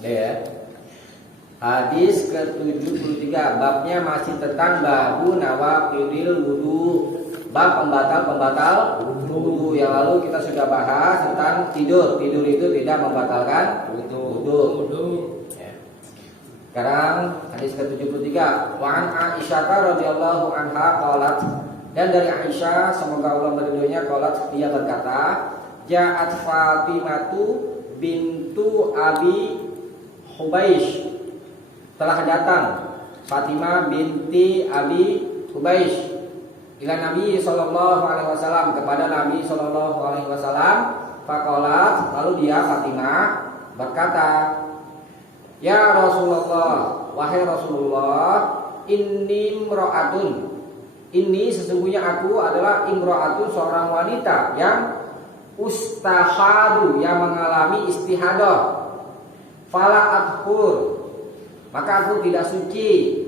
Ya. Hadis ke-73, babnya masih tentang babu nawaqidil wudu, bab pembatal-pembatal wudu. Yang lalu kita sudah bahas tentang tidur. Tidur itu tidak membatalkan wudu. Ya. Sekarang hadis ke-73, wa an Aisyah radhiyallahu anha qalat, dan dari Aisyah semoga Allah meridhoinya, qalat, dia berkata, ja'at Fatimatu bintu Abi Hubaish, telah datang Fatimah binti Abi Hubaish ila Nabi sallallahu alaihi wasallam, kepada Nabi sallallahu alaihi wasallam. Faqalat, lalu dia Fatimah berkata, ya Rasulullah, wahai Rasulullah, inni imra'atun, ini sesungguhnya aku adalah imra'atun, seorang wanita yang ustahadu, yang mengalami istihadah. Fala athur, maka aku tidak suci.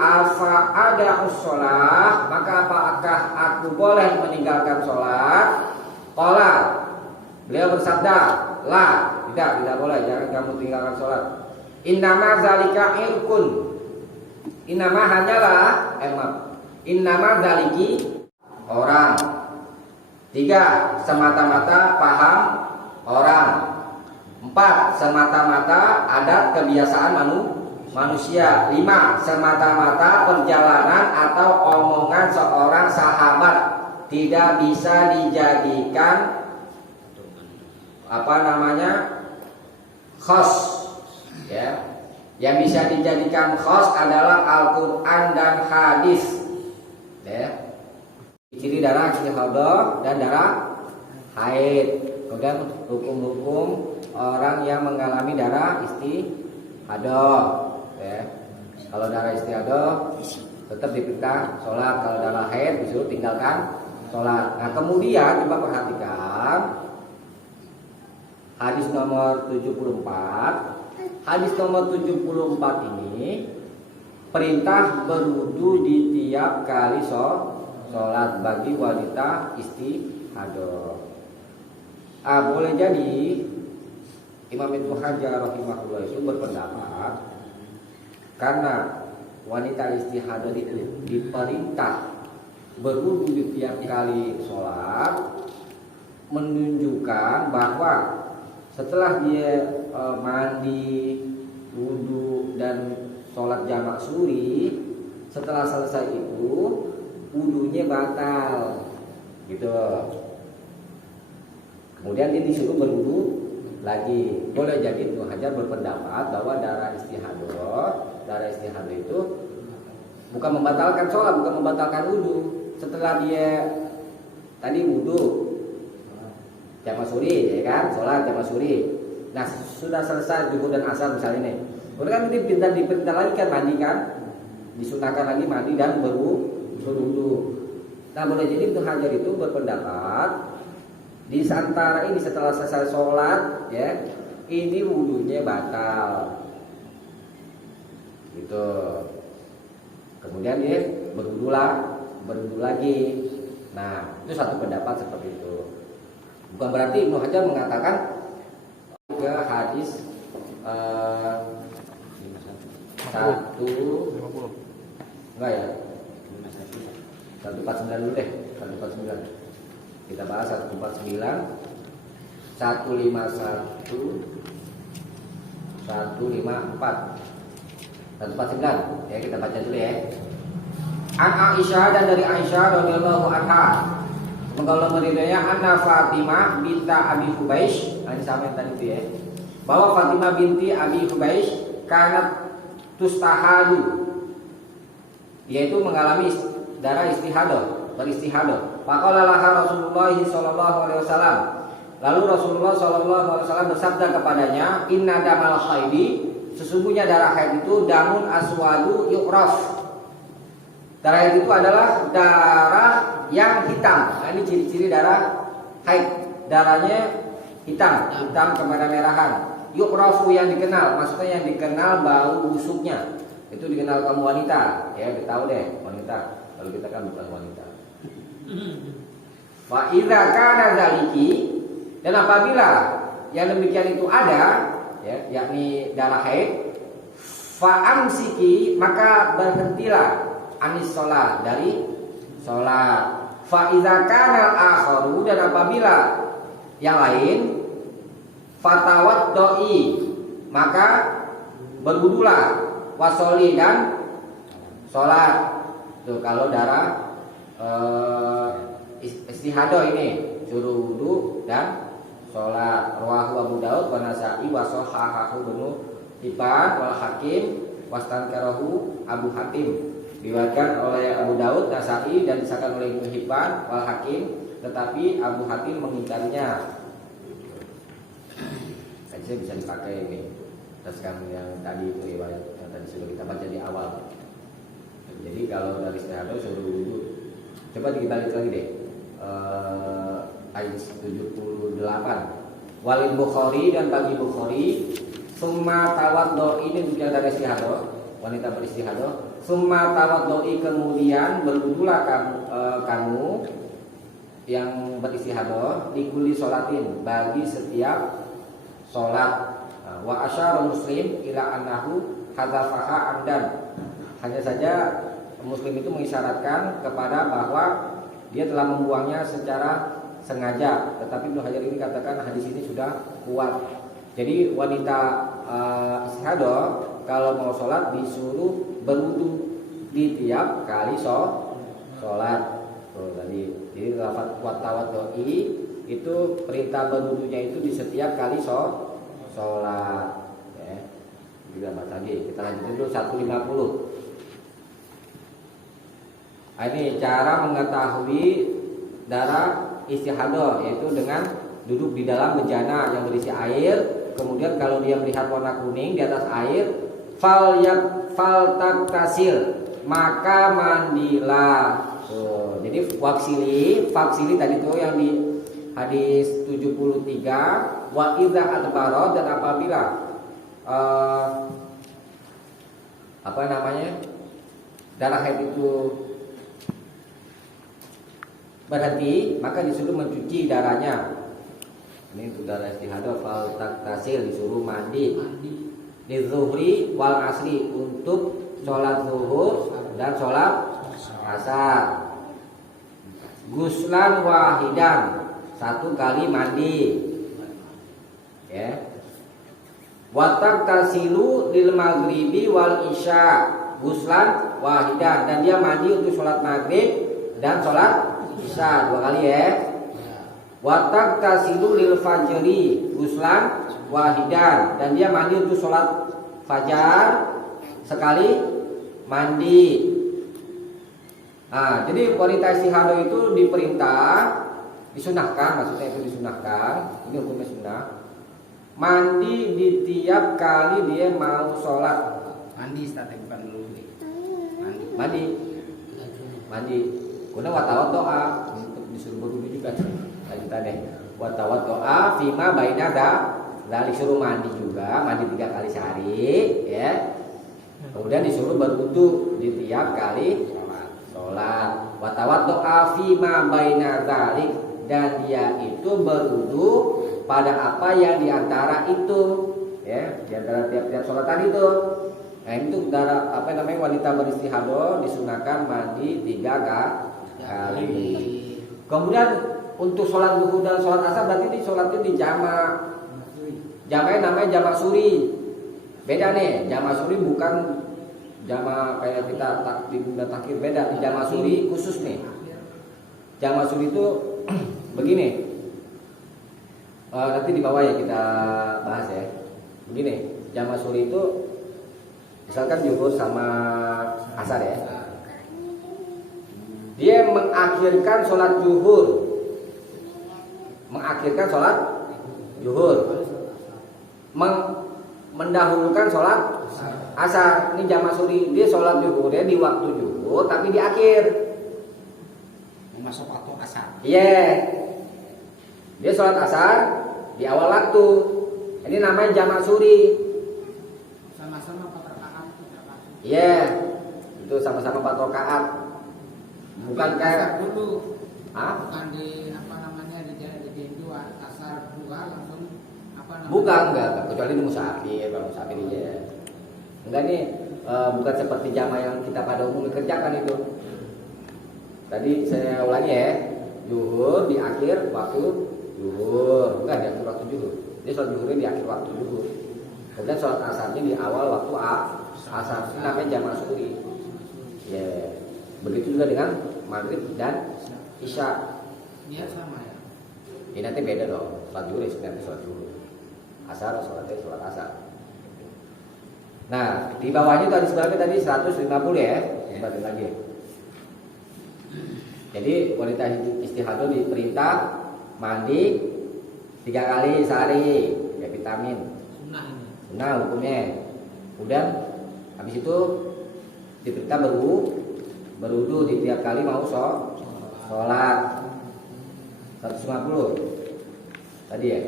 Afa ada sholat, maka apakah aku boleh meninggalkan sholat? Qala, beliau bersabda, la, tidak boleh, jangan kamu tinggalkan sholat. Innama zalika irkun, innama hanyalah innama zaliki orang. 3, semata-mata paham orang. 4, semata-mata adat kebiasaan manusia. 5, semata-mata perjalanan atau omongan seorang sahabat, tidak bisa dijadikan khos, ya. Yang bisa dijadikan khos adalah Al-Quran dan hadis, ya. Ciri darah istihadah dan darah haid. Kemudian hukum-hukum orang yang mengalami darah istihadah, ya. Kalau darah istihadah tetap diperintah sholat, kalau darah haid disuruh tinggalkan sholat. Nah, kemudian coba perhatikan hadis nomor 74. Hadis nomor 74 ini perintah berwudu di tiap kali sholat bagi wanita istihadah. Boleh jadi Imam Ibnu Hajar rahimahullah itu berpendapat karena wanita istihadah itu diperintah berwudu di tiap kali sholat, menunjukkan bahwa setelah dia mandi, wudu dan sholat jamak suri, setelah selesai itu wudunya batal, gitu. Kemudian dia disuruh berwudu lagi. Boleh jadi Ibnu Hajar berpendapat bahwa darah istihadah itu bukan membatalkan sholat, bukan membatalkan wudu. Setelah dia tadi wudu jamak suri, ya kan, sholat jamak suri. Nah, sudah selesai zuhur dan asar misalnya nih. Kemudian kan diperintah lagi kan mandi kan, disunahkan lagi mandi dan berwudu. Nah, boleh jadi Ibnu Hajar itu berpendapat di antara ini setelah selesai sholat, ya, ini wudunya batal, gitu. Kemudian dia berwudu lagi. Nah, itu satu pendapat seperti itu. Bukan berarti Ibnu Hajar mengatakan ke hadis 150, enggak ya, 149 dulu deh, 149. Kita bahas 149, 151, 154, 149. Ya, kita baca dulu ya. An Aisyah, dan dari Aisyah radhiyallahu anha, semoga Allah meridhoinya, anna Fatimah binta Abi Hubaish, ini sama yang tadi itu ya, bahwa Fatimah binti Abi Hubaish kanat tustahadu, yaitu mengalami darah beristihadah. Faqala laha Rasulullah sallallahu alaihi wasallam, lalu Rasulullah sallallahu alaihi wasallam bersabda kepadanya, inna damal haidi, sesungguhnya darah haid itu damun aswadu yu'raf. Darah haid itu adalah darah yang hitam. Nah, ini ciri-ciri darah haid. Darahnya hitam kemerah-merahan. Yu'rafu, yang dikenal, maksudnya yang dikenal bau busuknya. Itu dikenal kaum wanita, ya, kita tahu deh wanita. Kalau kita kan bukan wanita. Wa idza kana zaliki, dan apabila yang demikian itu ada, ya, yakni darah haid, fa'amsiki, maka berhentilah anis sholat, dari sholat. Fa'iza kanal akharu, dan apabila yang lain, fatawat doi, maka berwudulah, wasoli, dan sholat. Tuh kalau darah istihadah ini suruh wudu dan sholat. Rawahu Abu Daud wa Nasa'i wa shahahahu Ibnu Hibban wal Hakim wastankarahu Abu Hatim. Diriwayatkan oleh Abu Daud, Nasa'i, dan disahkan oleh Ibnu Hibban wal Hakim, tetapi Abu Hatim mengingkarinya. Saya bisa dipakai ini berdasarkan yang tadi itu riwayat yang tadi sudah kita baca di awal. Jadi kalau dari istihadah suruh wudu. Coba dibalik lagi deh. Ayat 78. Walil Bukhari, dan bagi Bukhari, summa tawaddo, ini juga dari istihadah, wanita beristihadah. Summa tawaddoi, kemudian berwudulah kamu yang beristihadah, likuli sholatin, bagi setiap sholat. Wa asyara Muslim ila annahu hadzafaha amdan. Hanya saja Muslim itu mengisyaratkan kepada bahwa dia telah membuangnya secara sengaja. Tetapi Ibnu Hajar ini katakan hadis ini sudah kuat. Jadi wanita istihadah kalau mau sholat disuruh berwudu di tiap kali sholat. Tuh tadi, jadi lafaz tawaddu'i itu perintah berwudunya itu di setiap kali sholat. Ya. Kita baca lagi. Kita lanjut dulu 150. Ini cara mengetahui darah istihadah, yaitu dengan duduk di dalam bejana yang berisi air. Kemudian kalau dia melihat warna kuning di atas air, faltaktasil, maka mandilah. Jadi faksili tadi tuh yang di hadis 73, wa idza adbara, dan apabila darah haid itu berhenti, maka disuruh mencuci darahnya. Ini untuk darah istihadah, faltaktasil, disuruh mandi. Di zuhri wal asri, untuk sholat zuhur dan sholat asar. Guslan wahidan, satu kali mandi. Ya. Watak tasilu lil maghribi wal isya, guslan wahidan, dan dia mandi untuk sholat maghrib dan sholat isya, dua kali ya. Watak tasilu lil fajri, guslan wahidan, dan dia mandi untuk sholat fajar, sekali mandi. Nah, jadi wanita istihadah itu diperintah, disunahkan, maksudnya itu disunahkan, ini hukumnya sunnah, mandi di tiap kali dia mau sholat. Mandi start bukan dulu. Mandi. Kemudian watawat doa, untuk disuruh berwudu juga. Lanjutannya, watawat doa, fima baina dari suruh mandi juga, mandi 3 kali sehari, ya. Kemudian disuruh berwudu di tiap kali sholat. Watawat doa fima baina dzalik, dan dia itu berwudu pada apa yang diantara itu, ya, diantara tiap-tiap sholat tadi itu. Nah itu darah wanita beristihadah disunahkan mandi 3 kali. Kemudian untuk sholat zuhur dan sholat asar berarti di sholatnya di jamak. Jamaknya namanya jamak suri. Beda nih, jamak suri bukan jamak kayak kita takdim dan takhir, beda. Di jamak suri khusus nih. Jamak suri itu begini. Nanti di bawah ya kita bahas ya. Begini, jamak suri itu misalkan zuhur sama asar ya. Dia mengakhirkan sholat zuhur, mendahulukan sholat asar. Ini jamak suri, dia sholat zuhur dia di waktu zuhur tapi di akhir, masuk waktu asar. Iya, dia sholat asar di awal waktu. Ini namanya jamak suri. Sama-sama 4 rakaat. Iya, itu sama-sama 4 rakaat. Bukan kayak dulu. Bukan di di dua asar 2 langsung Bukan, enggak. Kecuali ini musafir, kalau musafir ya. Enggak nih, bukan seperti jamaah yang kita pada umumnya kerjakan itu. Tadi saya ulangi ya, zuhur di akhir waktu zuhur, bukan di akhir waktu zuhur. Dia sholat zuhurnya di akhir waktu zuhur. Kemudian sholat asarnya di awal waktu asar. Ini namanya jamaah suri. Ya, begitu juga dengan maghrib dan isya. Niat sama ya. Ini nanti beda dong. Sholat zuhur nanti sholat zuhur. Asar sholat asar. Nah, di bawahnya tadi sebelumnya tadi 150 ya. Batin lagi. Jadi wanita istihadah diperintah mandi 3 kali sehari, ya vitamin. Sunnah ini. Sunnah hukumnya. Kemudian habis itu diperintah berwudu di tiap kali mau sholat. 150 tadi ya.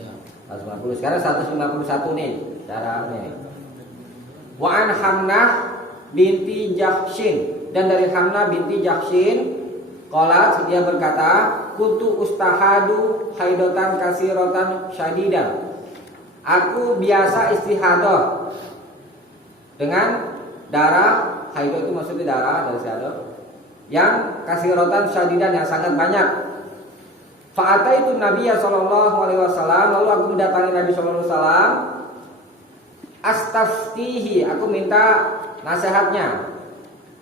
Iya. 150. Sekarang 151 nih caranya. Wa an Hamnah binti Jahshin, dan dari Hamnah binti Jahshin qalat, dia berkata, kuntu ustahadu haidatan kasiratan syadidan. Aku biasa istihadah dengan darah. Haidah itu maksudnya darah dari istihadah yang kasiratan syadidan, yang sangat banyak. Fa'ataitu Nabiya sallallahu alaihi wasallam, lalu aku mendatangi Nabi sallallahu alaihi wasallam. Astaftihi, aku minta nasihatnya.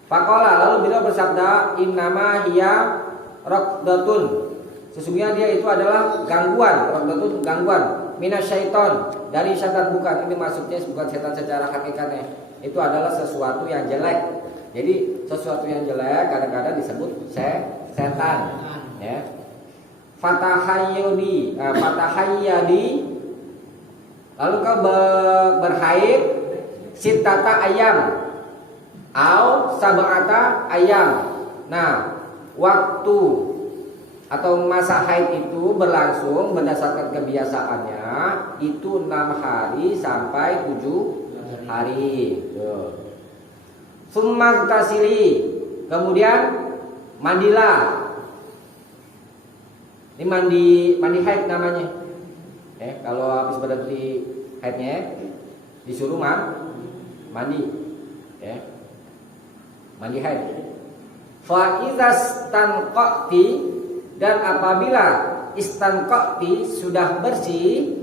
Faqala, lalu beliau bersabda, innama hiya raqdatun, sesungguhnya dia itu adalah gangguan. Raqdatun gangguan, minasyaiton, dari syaitan. Bukan, ini maksudnya bukan setan secara hakikatnya, itu adalah sesuatu yang jelek. Jadi sesuatu yang jelek kadang-kadang disebut setan ya. Fatahayyudi, lalu kau berhaid sitata ayam au sab'ata ayam. Nah, waktu atau masa haid itu berlangsung berdasarkan kebiasaannya itu 6 hari sampai 7 hari. Summa tasili, kemudian mandilah. Ini mandi haid namanya. Kalau habis berhenti haidnya disuruh mandi. Mandi haid. Fa izastanqati, dan apabila istanqati sudah bersih,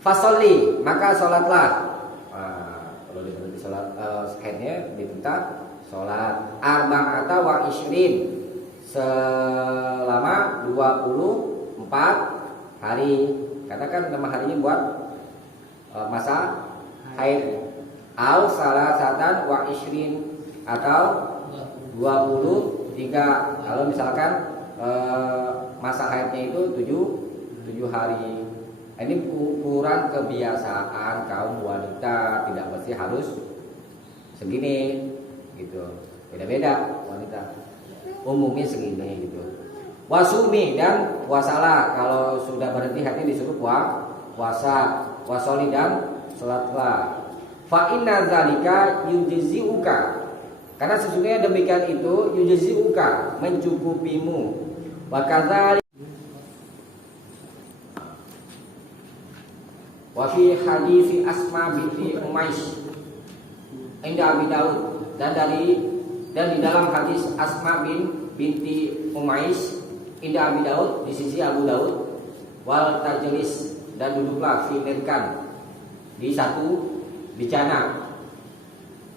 fasolli, maka sholatlah. Kalau berhenti sholat haidnya diminta sholat arba'ata wa isyrin, selama 24 hari. Katakan 6 harinya buat masa haid. Au salasatan wa isyrin, atau 23 kalau misalkan masa haidnya itu 7 hari. Ini ukuran kebiasaan kaum wanita, tidak mesti harus segini gitu. Beda-beda wanita. Umumnya segini gitu. Wasumi, dan puasalah. Kalau sudah berhenti haidnya disuruh puasa. Wasoli, dan salatlah. Fa inna zalika yujzi'uka, karena sesungguhnya demikian itu yujzi'uka, mencukupimu. Wa kadzalik wa fi hadis Asma binti Umais inda Abi Daud, dan di dalam hadis Asma binti Umais inda Abi Daud, di sisi Abu Daud, wal tajlis, dan duduklah fimirkan di satu bijana.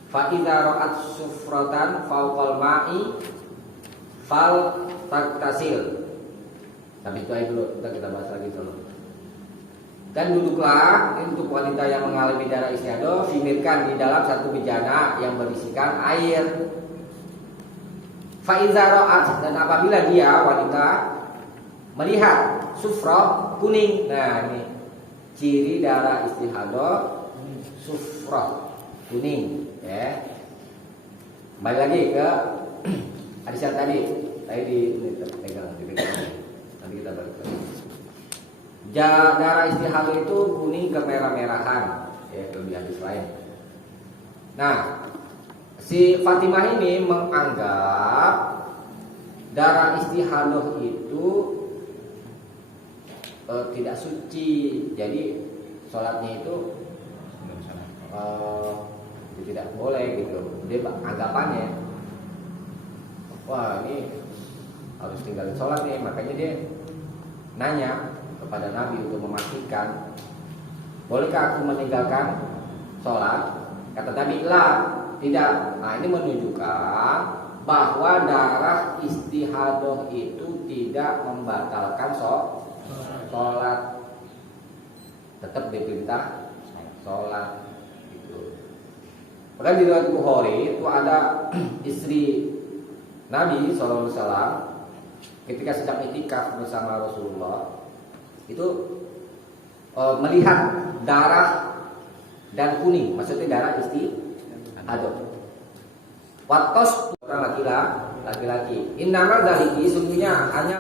Fa idza ra'at sufratan fawqal ma'i fal taktasil. Tapi itu aja dulu, kita bahas lagi dulu. Dan duduklah, ini untuk wanita yang mengalami darah istihadah, fimirkan di dalam satu bijana yang berisikan air. Fa idza ra'at, dan apabila dia wanita melihat sufrah kuning. Nah, ini ciri darah istihadah, sufrah kuning ya. Kembali lagi ke hadis yang tadi dipegang. Nanti kita balik lagi. Darah istihadah itu kuning kemerah-merahan ya, lebih hadis lain. Nah, si Fatimah ini menganggap darah istihadah itu tidak suci. Jadi sholatnya itu tidak boleh gitu. Dia anggapannya, wah ini harus tinggalin sholat nih. Makanya dia nanya kepada Nabi untuk memastikan, bolehkah aku meninggalkan sholat? Kata Nabi, lah, tidak. Nah ini menunjukkan bahwa darah istihadah itu tidak membatalkan sholat. Tetap diperintah sholat gitu. Maka di riwayat Bukhari itu ada istri Nabi SAW ketika sedang iktikaf bersama Rasulullah itu melihat darah dan kuning, maksudnya darah istihadah. Watos orang laki-laki. Innamal dzaliki, sungguhnya hanya